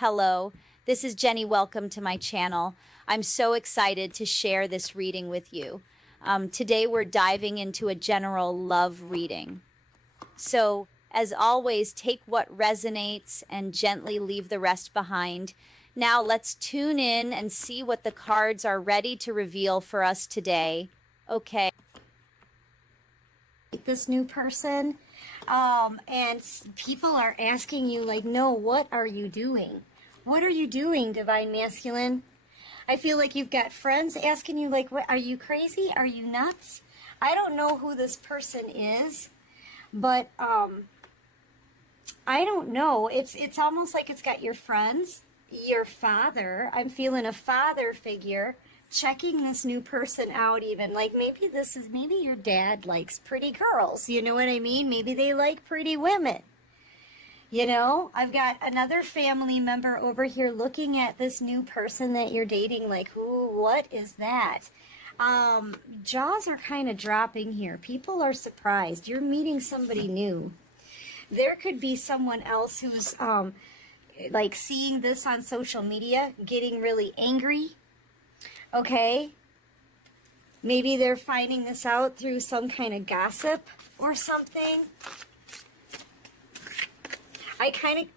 Hello, this is Jenny. Welcome to my channel. I'm so excited to share this reading with you. Today we're diving into a general love reading. So, as always, take what resonates and gently leave the rest behind. Now let's tune in and see what the cards are ready to reveal for us today. Okay. This new person, and people are asking you, like, no, what are you doing? What are you doing, Divine Masculine? I feel like you've got friends asking you, like, what, are you crazy? Are you nuts? I don't know who this person is, but I don't know. It's almost like it's got your friends, your father. I'm feeling a father figure checking this new person out, even like maybe your dad likes pretty girls, you know what I mean? Maybe they like pretty women. You know, I've got another family member over here looking at this new person that you're dating, like, ooh, what is that? Jaws are kind of dropping here. People are surprised. You're meeting somebody new. There could be someone else who's like seeing this on social media, getting really angry. Okay, maybe they're finding this out through some kind of gossip or something.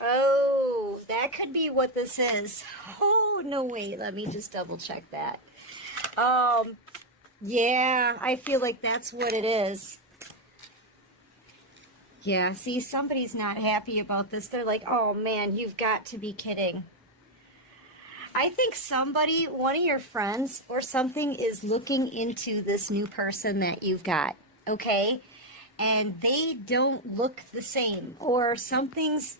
Oh, that could be what this is. Oh, no, wait, let me just double check that. Yeah, I feel like that's what it is. Yeah, see, somebody's not happy about this. They're like, oh man, you've got to be kidding. I think somebody, one of your friends or something, is looking into this new person that you've got, okay? And they don't look the same, or something's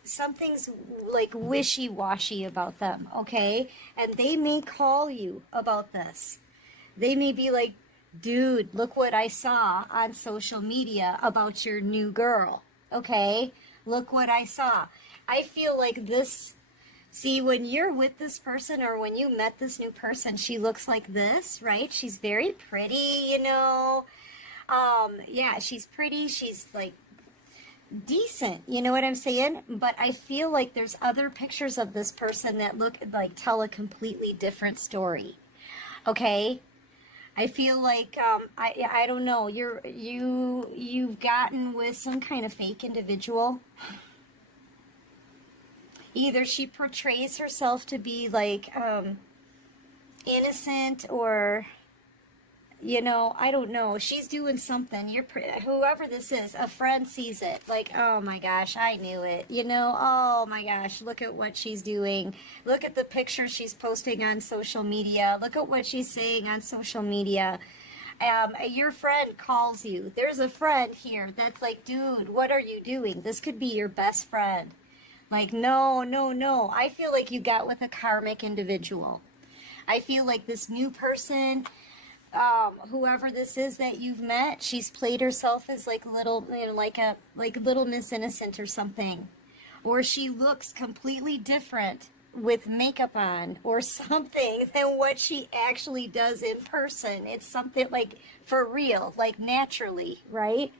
like wishy-washy about them, okay? And they may call you about this. They may be like, dude, look what I saw on social media about your new girl, okay? Look what I saw. I feel like this. See, when you're with this person, or when you met this new person, she looks like this, right? She's very pretty, you know. Yeah, she's pretty. She's like decent, you know what I'm saying? But I feel like there's other pictures of this person that look like tell a completely different story. Okay? I feel like I don't know. You've gotten with some kind of fake individual. Either she portrays herself to be like innocent, or, you know, I don't know. She's doing something. Whoever this is, a friend sees it. Like, oh my gosh, I knew it. You know, oh my gosh, look at what she's doing. Look at the picture she's posting on social media. Look at what she's saying on social media. Your friend calls you. There's a friend here that's like, dude, what are you doing? This could be your best friend. Like, no, no, no. I feel like you got with a karmic individual. I feel like this new person, whoever this is that you've met, she's played herself as like little, you know, like Little Miss Innocent or something. Or she looks completely different with makeup on or something than what she actually does in person. It's something like for real, like naturally, right?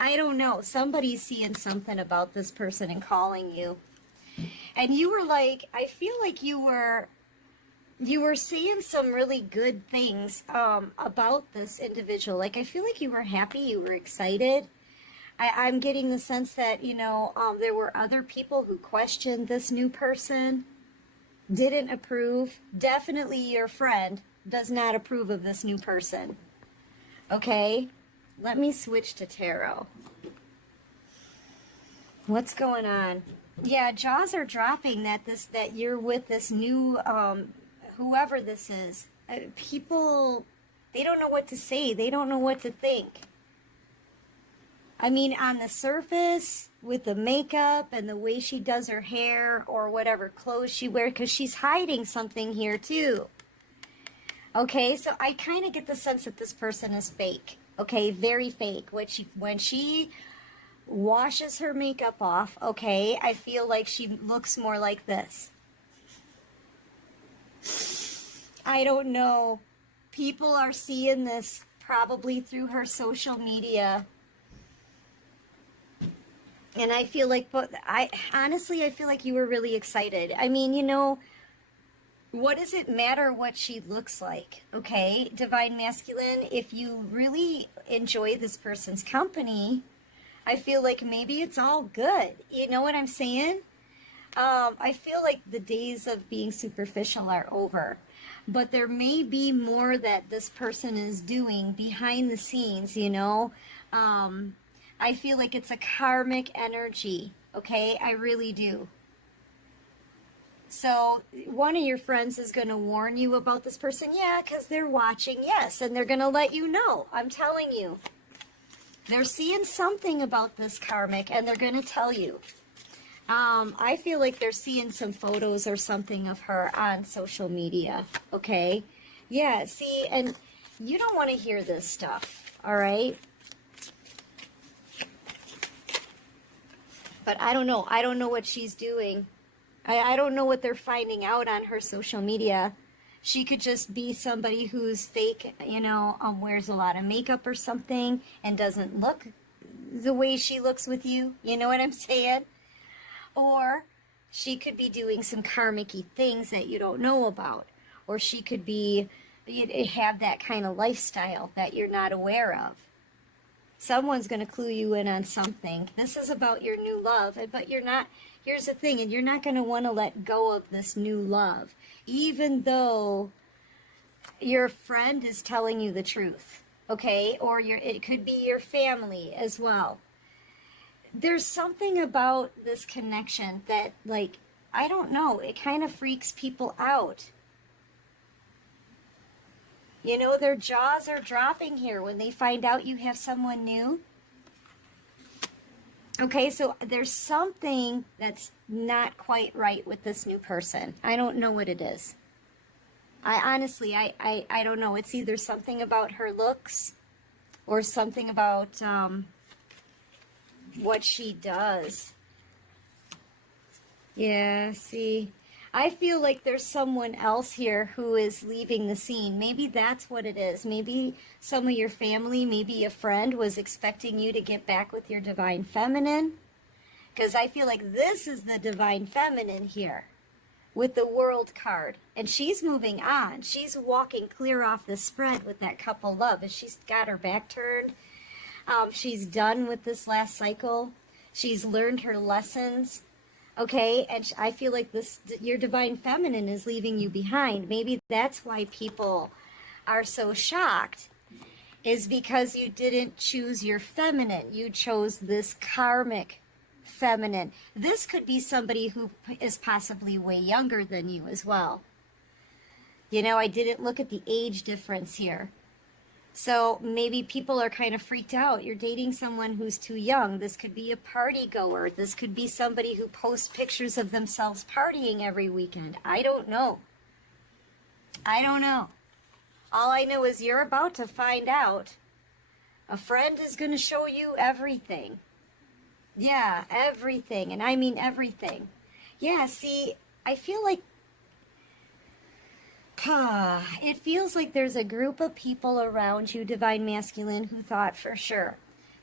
I don't know. Somebody's seeing something about this person and calling you. And you were like, I feel like you were saying some really good things about this individual. Like, I feel like you were happy, you were excited. I'm getting the sense that, you know, there were other people who questioned this new person, didn't approve. Definitely your friend does not approve of this new person. Okay? Let me switch to tarot. What's going on? Yeah, jaws are dropping that you're with this new whoever this is. People, they don't know what to say. They don't know what to think. I mean, on the surface, with the makeup and the way she does her hair or whatever clothes she wears, because she's hiding something here too. Okay, so I kind of get the sense that this person is fake. Okay, very fake. When she washes her makeup off, okay, I feel like she looks more like this. I don't know. People are seeing this probably through her social media. And I feel like, but I honestly, I feel like you were really excited. I mean, what does it matter what she looks like? Okay, Divine Masculine, if you really enjoy this person's company, I feel like maybe it's all good. You know what I'm saying? I feel like the days of being superficial are over, but there may be more that this person is doing behind the scenes, I feel like it's a karmic energy, okay? I really do. So one of your friends is going to warn you about this person, yeah, because they're watching, yes, and they're going to let you know. I'm telling you. They're seeing something about this karmic, and they're going to tell you. I feel like they're seeing some photos or something of her on social media, okay? Yeah, see, and you don't want to hear this stuff, all right? But I don't know. I don't know what she's doing. I don't know what they're finding out on her social media. She could just be somebody who's fake, wears a lot of makeup or something and doesn't look the way she looks with you. You know what I'm saying? Or she could be doing some karmic-y things that you don't know about. Or she could be, have that kind of lifestyle that you're not aware of. Someone's going to clue you in on something. This is about your new love, but you're not, here's the thing, and you're not going to want to let go of this new love, even though your friend is telling you the truth, okay? Or it could be your family as well. There's something about this connection that, like, I don't know, it kind of freaks people out. Their jaws are dropping here when they find out you have someone new. Okay, so there's something that's not quite right with this new person. I don't know what it is. I honestly, I don't know. It's either something about her looks or something about what she does. Yeah, see, I feel like there's someone else here who is leaving the scene. Maybe that's what it is. Maybe some of your family, maybe a friend was expecting you to get back with your divine feminine. Because I feel like this is the divine feminine here with the world card. And she's moving on. She's walking clear off the spread with that couple love. As she's got her back turned. She's done with this last cycle. She's learned her lessons. Okay, and I feel like your divine feminine is leaving you behind. Maybe that's why people are so shocked, is because you didn't choose your feminine. You chose this karmic feminine. This could be somebody who is possibly way younger than you as well. I didn't look at the age difference here. So maybe people are kind of freaked out. You're dating someone who's too young. This could be a party goer. This could be somebody who posts pictures of themselves partying every weekend. I don't know. All I know is you're about to find out. A friend is going to show you everything. Yeah, everything. And I mean everything. Yeah, see, I feel like it feels like there's a group of people around you, Divine Masculine, who thought for sure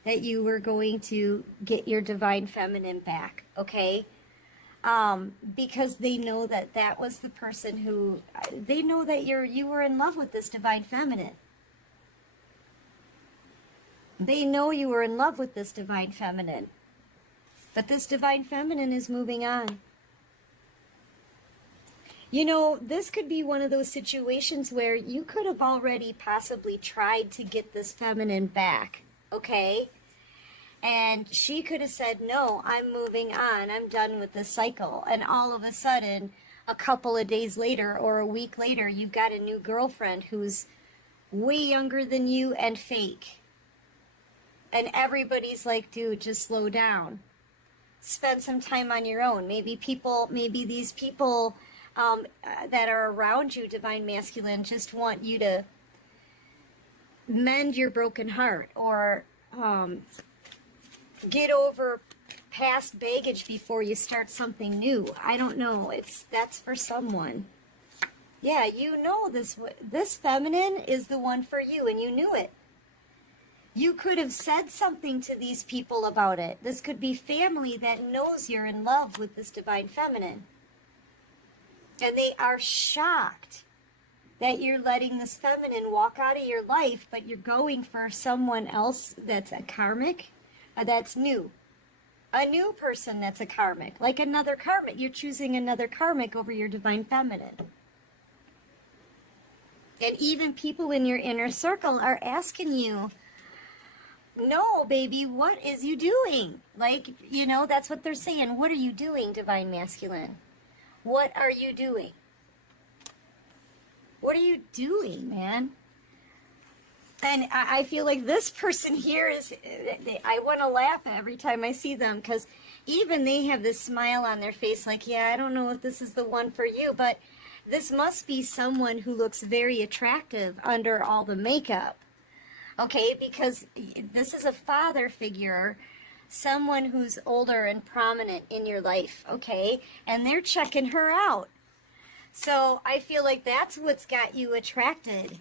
that you were going to get your Divine Feminine back, okay? Because they know that was the person who, they know that you were in love with this Divine Feminine. They know you were in love with this Divine Feminine. But this Divine Feminine is moving on. This could be one of those situations where you could have already possibly tried to get this feminine back, okay? And she could have said, no, I'm moving on. I'm done with this cycle. And all of a sudden, a couple of days later or a week later, you've got a new girlfriend who's way younger than you and fake. And everybody's like, dude, just slow down. Spend some time on your own. Maybe these people that are around you, Divine Masculine, just want you to mend your broken heart or get over past baggage before you start something new. I don't know. That's for someone. Yeah, this feminine is the one for you, and you knew it. You could have said something to these people about it. This could be family that knows you're in love with this divine feminine. And they are shocked that you're letting this feminine walk out of your life, but you're going for someone else that's a karmic, that's new. A new person that's a karmic, like another karmic. You're choosing another karmic over your divine feminine. And even people in your inner circle are asking you, no, baby, what is you doing? Like, you know, that's what they're saying. What are you doing, divine masculine? What are you doing? What are you doing, man? And I feel like this person here is, I want to laugh every time I see them, because even they have this smile on their face like, yeah, I don't know if this is the one for you, but this must be someone who looks very attractive under all the makeup. Okay, because this is a father figure, someone who's older and prominent in your life, okay? And they're checking her out. So I feel like that's what's got you attracted.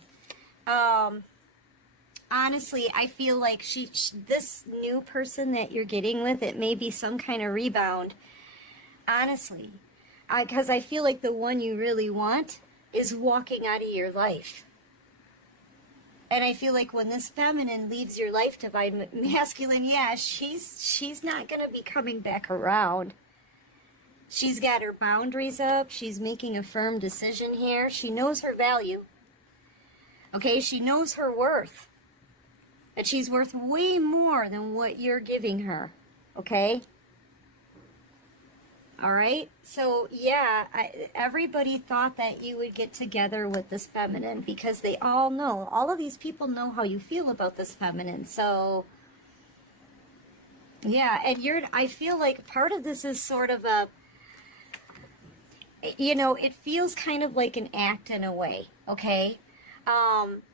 Honestly, I feel like this new person that you're getting with, it may be some kind of rebound. Honestly. Because I feel like the one you really want is walking out of your life. And I feel like when this feminine leaves your life, divine masculine, yeah, she's not going to be coming back around. She's got her boundaries up. She's making a firm decision here. She knows her value. Okay, she knows her worth. And she's worth way more than what you're giving her. Okay? All right? So, yeah, everybody thought that you would get together with this feminine because they all know. All of these people know how you feel about this feminine. So, yeah, and I feel like part of this is sort of a, you know, it feels kind of like an act in a way, okay?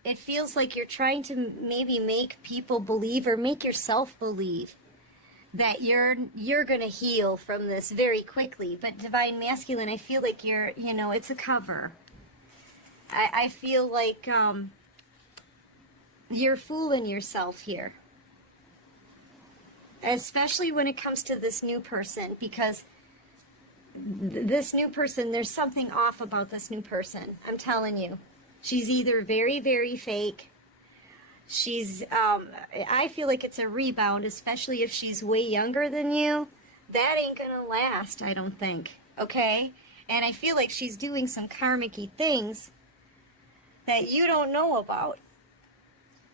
It feels like you're trying to maybe make people believe or make yourself believe that you're going to heal from this very quickly. But divine masculine, I feel like you're, you know, it's a cover. I feel like you're fooling yourself here. Especially when it comes to this new person, because this new person, there's something off about this new person. I'm telling you. She's either very, very fake. She's, I feel like it's a rebound, especially if she's way younger than you. That ain't gonna last, I don't think. Okay? And I feel like she's doing some karmic-y things that you don't know about.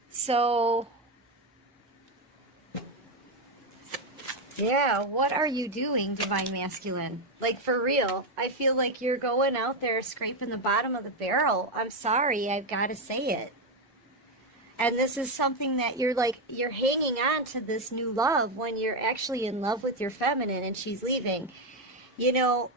So, yeah, what are you doing, divine masculine? Like, for real, I feel like you're going out there scraping the bottom of the barrel. I'm sorry, I've got to say it. And this is something that you're hanging on to this new love when you're actually in love with your feminine and she's leaving. You know,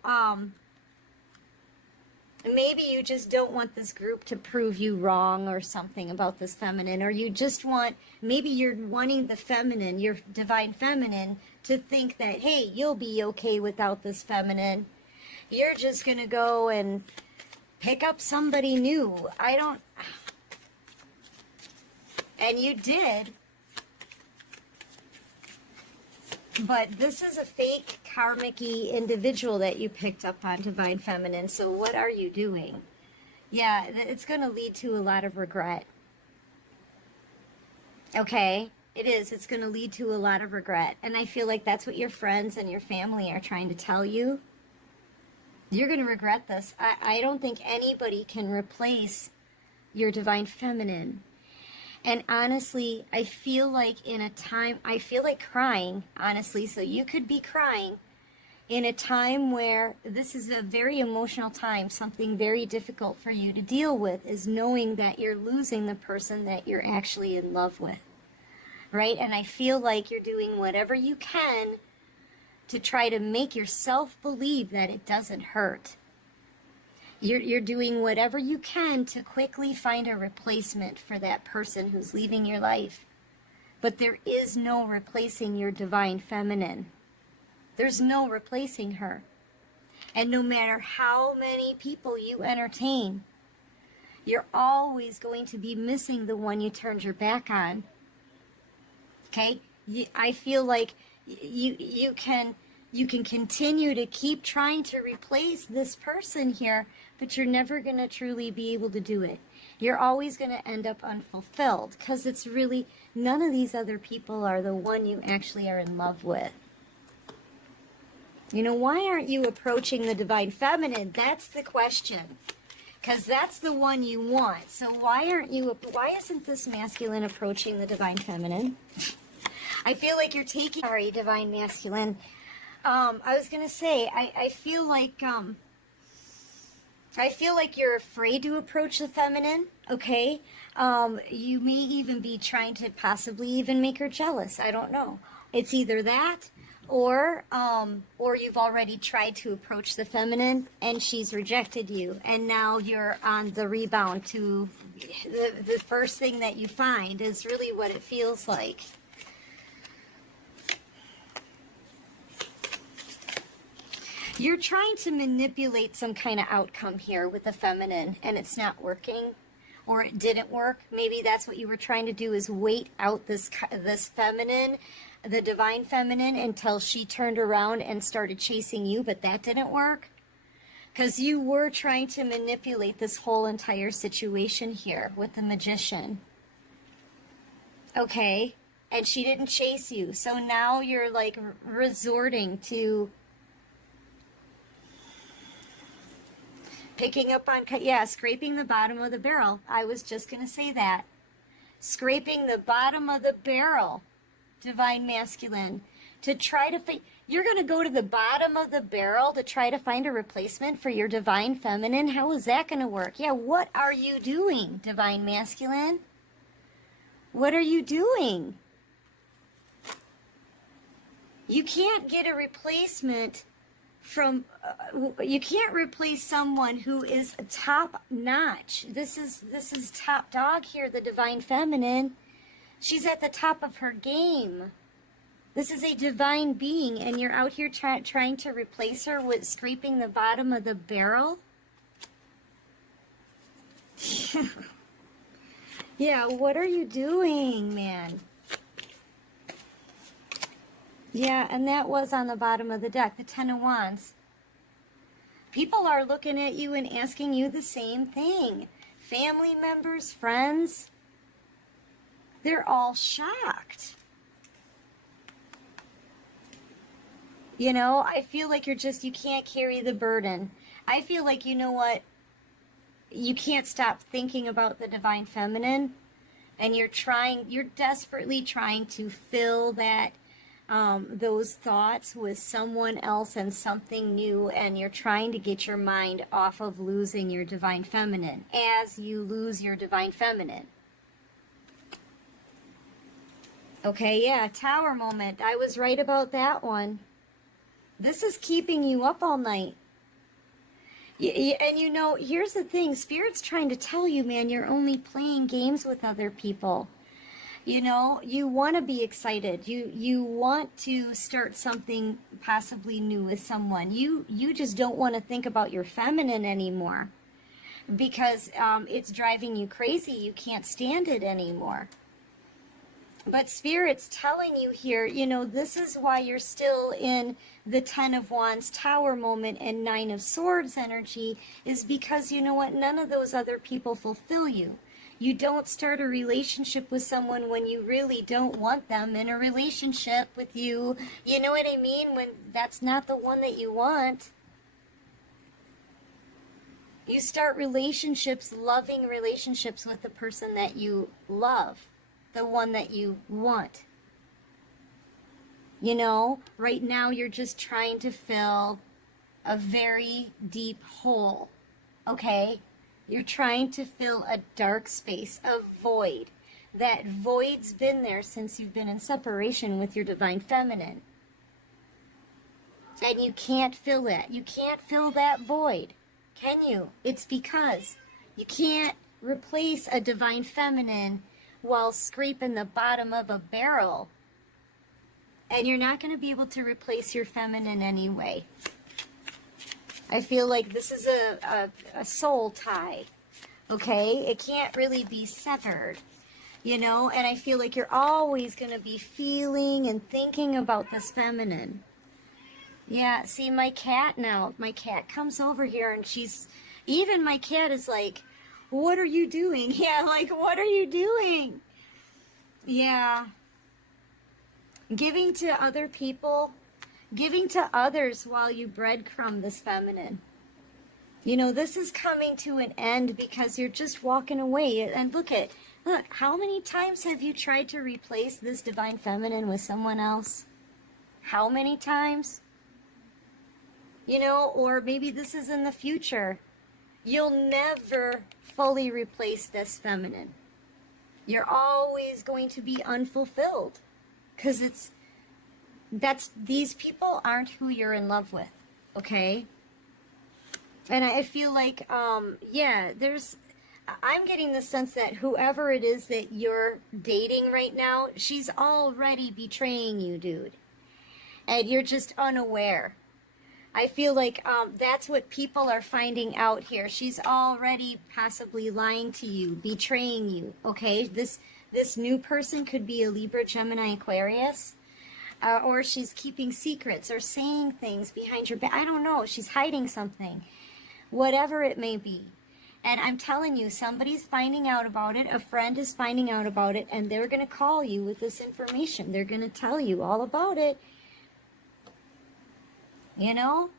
maybe you just don't want this group to prove you wrong or something about this feminine, or you just want, maybe you're wanting the feminine, your divine feminine, to think that, hey, you'll be okay without this feminine. You're just going to go and pick up somebody new. And you did. But this is a fake karmic-y individual that you picked up on, divine feminine. So what are you doing? Yeah, it's going to lead to a lot of regret. Okay? It is. It's going to lead to a lot of regret. And I feel like that's what your friends and your family are trying to tell you. You're going to regret this. I don't think anybody can replace your divine feminine. And honestly, I feel like I feel like crying, honestly, so you could be crying in a time where this is a very emotional time. Something very difficult for you to deal with is knowing that you're losing the person that you're actually in love with, right? And I feel like you're doing whatever you can to try to make yourself believe that it doesn't hurt. You're doing whatever you can to quickly find a replacement for that person who's leaving your life. But there is no replacing your divine feminine. There's no replacing her. And no matter how many people you entertain, you're always going to be missing the one you turned your back on. Okay? I feel like you can continue to keep trying to replace this person here, but you're never going to truly be able to do it. You're always going to end up unfulfilled because it's really, none of these other people are the one you actually are in love with. You know, why aren't you approaching the divine feminine? That's the question. Because that's the one you want. So why isn't this masculine approaching the divine feminine? I feel like you're taking, sorry, divine masculine. I was going to say, I feel like you're afraid to approach the feminine, okay? You may even be trying to possibly even make her jealous. I don't know. It's either that, or you've already tried to approach the feminine and she's rejected you, and now you're on the rebound to the first thing that you find is really what it feels like. You're trying to manipulate some kind of outcome here with the feminine, and it's not working, or it didn't work. Maybe that's what you were trying to do, is wait out this feminine, the divine feminine, until she turned around and started chasing you, but that didn't work. Because you were trying to manipulate this whole entire situation here with the magician. Okay? And she didn't chase you. So now you're like resorting to picking up on, yeah, scraping the bottom of the barrel. I was just going to say that. Scraping the bottom of the barrel, divine masculine, to try to find, you're going to go to the bottom of the barrel to try to find a replacement for your divine feminine? How is that going to work? Yeah, what are you doing, divine masculine? What are you doing? You can't get a replacement from, you can't replace someone who is top notch. This is top dog here, the divine feminine. She's at the top of her game. This is a divine being, and you're out here trying to replace her with scraping the bottom of the barrel? Yeah, what are you doing, man? Yeah, and that was on the bottom of the deck, the Ten of Wands. People are looking at you and asking you the same thing. Family members, friends, they're all shocked. You know, I feel like you can't carry the burden. I feel like, you know what, you can't stop thinking about the divine feminine, and you're desperately trying to fill that, those thoughts with someone else and something new, and you're trying to get your mind off of losing your divine feminine as you lose your divine feminine. Okay, yeah, Tower moment. I was right about that one. This is keeping you up all night. And you know, here's the thing. Spirit's trying to tell you, man, you're only playing games with other people. You know, you want to be excited. You want to start something possibly new with someone. You just don't want to think about your feminine anymore because it's driving you crazy. You can't stand it anymore. But Spirit's telling you here, you know, this is why you're still in the Ten of Wands Tower moment and Nine of Swords energy, is because, you know what, none of those other people fulfill you. You don't start a relationship with someone when you really don't want them in a relationship with you. You know what I mean? When that's not the one that you want. You start relationships, loving relationships with the person that you love, the one that you want. You know, right now you're just trying to fill a very deep hole, okay? You're trying to fill a dark space, a void. That void's been there since you've been in separation with your divine feminine. And you can't fill that. You can't fill that void, can you? It's because you can't replace a divine feminine while scraping the bottom of a barrel. And you're not going to be able to replace your feminine anyway. I feel like this is a soul tie, okay? It can't really be severed. you know, and I feel like you're always going to be feeling and thinking about this feminine. Yeah, see, my cat comes over here and even my cat is like, what are you doing? Yeah, like, what are you doing? Yeah. Giving to other people, giving to others while you breadcrumb this feminine. You know, this is coming to an end because you're just walking away. And look, how many times have you tried to replace this divine feminine with someone else? How many times? You know, or maybe this is in the future. You'll never fully replace this feminine. You're always going to be unfulfilled because these people aren't who you're in love with, okay? And I feel like, yeah, I'm getting the sense that whoever it is that you're dating right now, she's already betraying you, dude. And you're just unaware. I feel like that's what people are finding out here. She's already possibly lying to you, betraying you, okay? This new person could be a Libra, Gemini, Aquarius, or she's keeping secrets or saying things behind your back. I don't know. She's hiding something, whatever it may be. And I'm telling you, somebody's finding out about it. A friend is finding out about it, and they're going to call you with this information. They're going to tell you all about it. You know?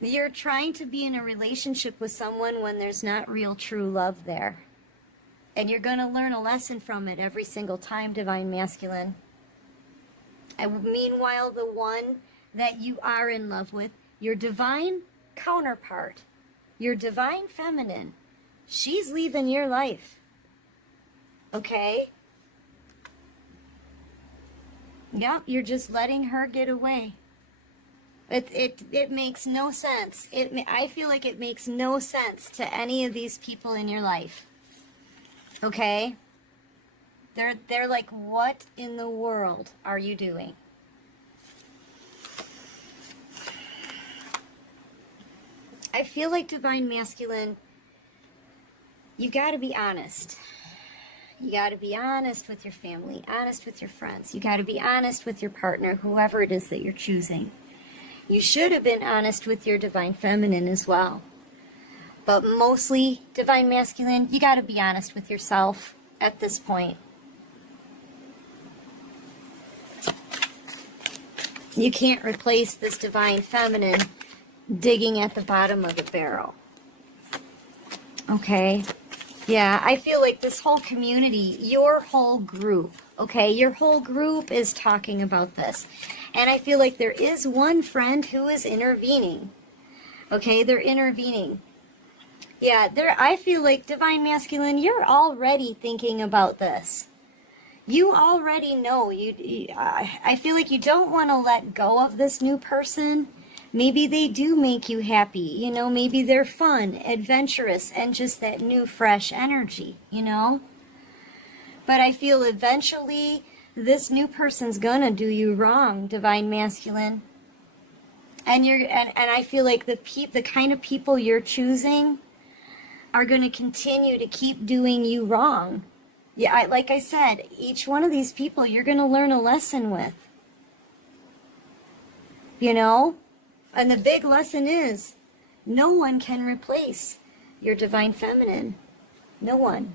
You're trying to be in a relationship with someone when there's not real true love there. And you're going to learn a lesson from it every single time, Divine Masculine. And meanwhile, the one that you are in love with, your divine counterpart, your divine feminine, she's leaving your life. Okay? Yep, you're just letting her get away. It makes no sense. I feel like it makes no sense to any of these people in your life. Okay? They're like, what in the world are you doing? I feel like, Divine Masculine, you got to be honest. You got to be honest with your family, honest with your friends. You got to be honest with your partner, whoever it is that you're choosing. You should have been honest with your Divine Feminine as well. But mostly, Divine Masculine, you got to be honest with yourself at this point. You can't replace this Divine Feminine digging at the bottom of the barrel. Okay? Yeah, I feel like this whole community, your whole group, okay, your whole group is talking about this. And I feel like there is one friend who is intervening. Okay, they're intervening. Yeah, I feel like, Divine Masculine, you're already thinking about this. You already know. I feel like you don't want to let go of this new person. Maybe they do make you happy. You know, maybe they're fun, adventurous, and just that new, fresh energy, you know? But I feel eventually this new person's gonna do you wrong, Divine Masculine. And I feel like the kind of people you're choosing are gonna continue to keep doing you wrong. Yeah, like I said, each one of these people you're gonna learn a lesson with. You know? And the big lesson is, no one can replace your Divine Feminine. No one.